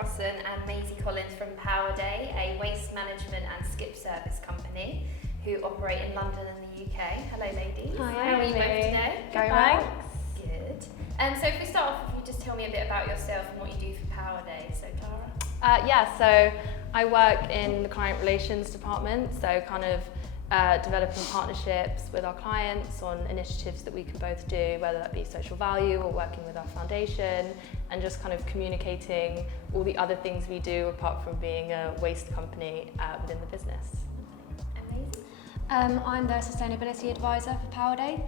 Crossan and Maisie from PowerDay, a waste management and skip service company who operate in London and the UK. Hello ladies. Hi, how are you both today? Very well. Good. So if we start off, if you just tell me a bit about yourself and what you do for PowerDay. So Tara? So I work in the client relations department, so kind of developing partnerships with our clients on initiatives that we can both do, whether that be social value or working with our foundation, and just kind of communicating all the other things we do apart from being a waste company within the business. Amazing. I'm the sustainability advisor for PowerDay.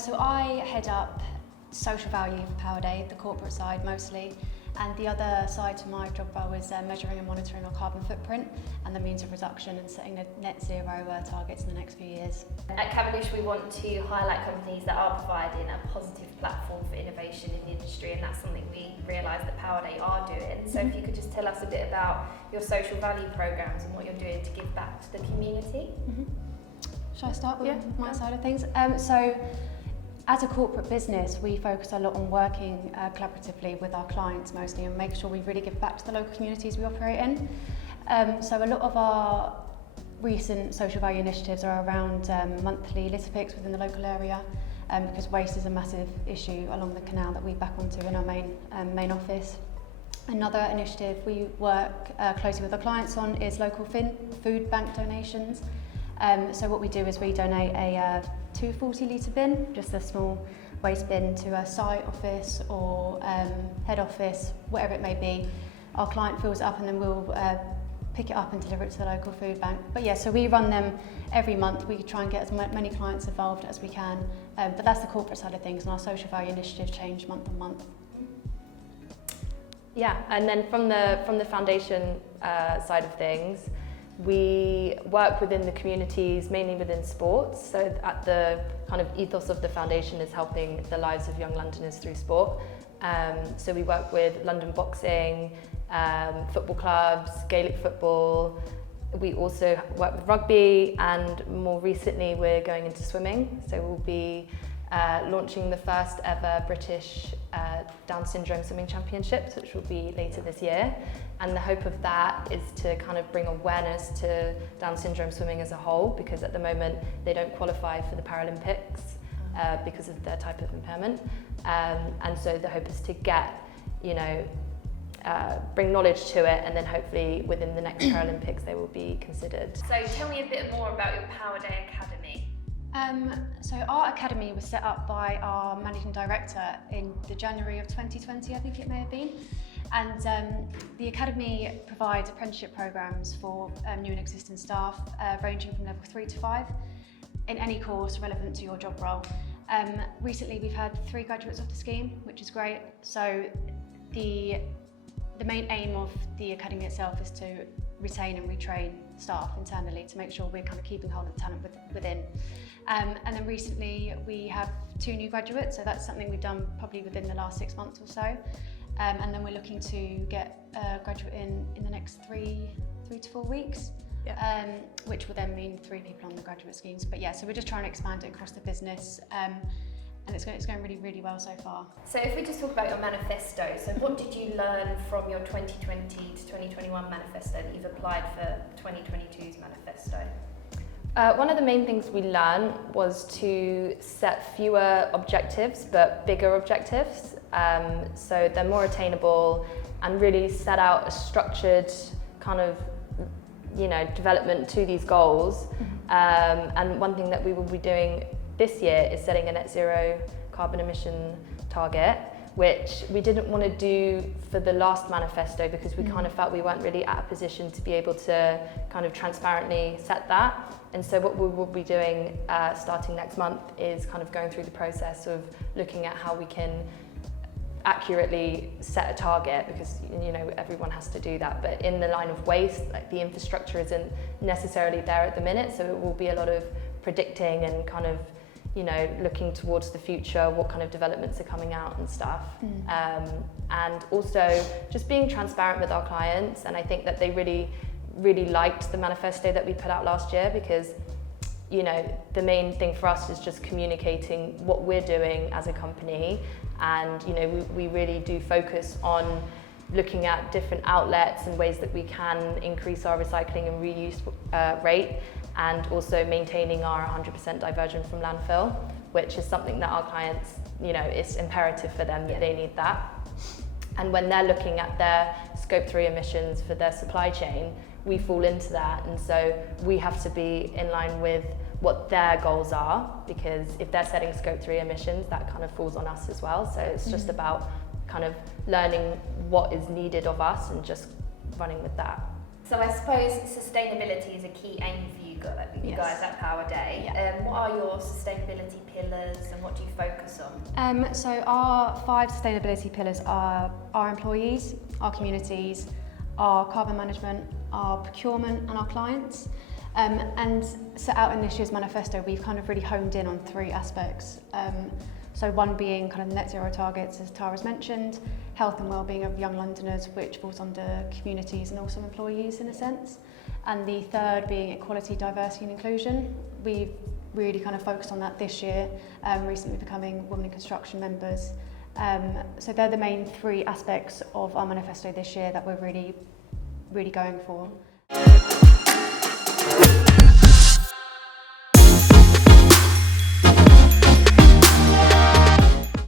So I head up social value for PowerDay, the corporate side mostly, and the other side to my job role is measuring and monitoring our carbon footprint and the means of reduction and setting the net zero targets in the next few years. At Cavendish, we want to highlight companies that are providing a positive platform for innovation in the industry, and that's something we realise that PowerDay are doing. So if you could just tell us a bit about your social value programmes and what you're doing to give back to the community. Shall I start with my side of things? So as a corporate business, we focus a lot on working collaboratively with our clients mostly and make sure we really give back to the local communities we operate in. So a lot of our recent social value initiatives are around monthly litter picks within the local area because waste is a massive issue along the canal that we back onto in our main office. Another initiative we work closely with our clients on is local food bank donations. So what we do is we donate a 240 litre bin, just a small waste bin, to a site office or head office, whatever it may be. Our client fills it up and then we'll pick it up and deliver it to the local food bank. But yeah, so we run them every month. We try and get as many clients involved as we can. But that's the corporate side of things, and our social value initiatives change month on month. Yeah, and then from the foundation side of things, we work within the communities, mainly within sports. So at the kind of ethos of the foundation is helping the lives of young Londoners through sport. So we work with London boxing, football clubs, Gaelic football. We also work with rugby, and more recently we're going into swimming. So we'll be launching the first ever British Down Syndrome Swimming Championships, which will be later this year. And the hope of that is to kind of bring awareness to Down syndrome swimming as a whole, because at the moment they don't qualify for the Paralympics because of their type of impairment. And so the hope is to get, bring knowledge to it, and then hopefully within the next Paralympics they will be considered. So tell me a bit more about your PowerDay Academy. So our academy was set up by our managing director in the January of 2020, I think it may have been. And the academy provides apprenticeship programs for new and existing staff, ranging from level 3 to 5, in any course relevant to your job role. Recently we've had 3 graduates of the scheme, which is great. So the main aim of the academy itself is to retain and retrain staff internally to make sure we're kind of keeping hold of the talent within. And then recently we have 2 new graduates, so that's something we've done probably within the last 6 months or so. And then we're looking to get a graduate in the next 3 to 4 weeks, which will then mean 3 people on the graduate schemes. But yeah, so we're just trying to expand it across the business, and it's going really, really well so far. So if we just talk about your manifesto, so what did you learn from your 2020 to 2021 manifesto that you've applied for 2022's manifesto? One of the main things we learned was to set fewer objectives but bigger objectives, so they're more attainable, and really set out a structured kind of development to these goals. And one thing that we will be doing this year is setting a net zero carbon emission target, which we didn't want to do for the last manifesto because we kind of felt we weren't really at a position to be able to kind of transparently set that. And so what we will be doing starting next month is kind of going through the process of looking at how we can accurately set a target, because everyone has to do that, but in the line of waste, like, the infrastructure isn't necessarily there at the minute, so it will be a lot of predicting and kind of looking towards the future, what kind of developments are coming out and stuff. And also just being transparent with our clients, and I think that they really liked the manifesto that we put out last year, because the main thing for us is just communicating what we're doing as a company, and we really do focus on looking at different outlets and ways that we can increase our recycling and reuse rate, and also maintaining our 100% diversion from landfill, which is something that our clients, it's imperative for them that they need that. And when they're looking at their scope 3 emissions for their supply chain, we fall into that, and so we have to be in line with what their goals are, because if they're setting scope 3 emissions, that kind of falls on us as well. So it's just about kind of learning what is needed of us and just running with that. So I suppose sustainability is a key aim for you guys at PowerDay. What are your sustainability pillars and what do you focus on? So our 5 sustainability pillars are our employees, our communities, our carbon management, our procurement and our clients. And set out in this year's manifesto, we've kind of really honed in on 3 aspects. So one being kind of net zero targets, as Tara's mentioned, health and wellbeing of young Londoners, which falls under communities and also employees in a sense. And the third being equality, diversity and inclusion. We've really kind of focused on that this year, recently becoming Women in Construction members. So they're the main 3 aspects of our manifesto this year that we're really going for.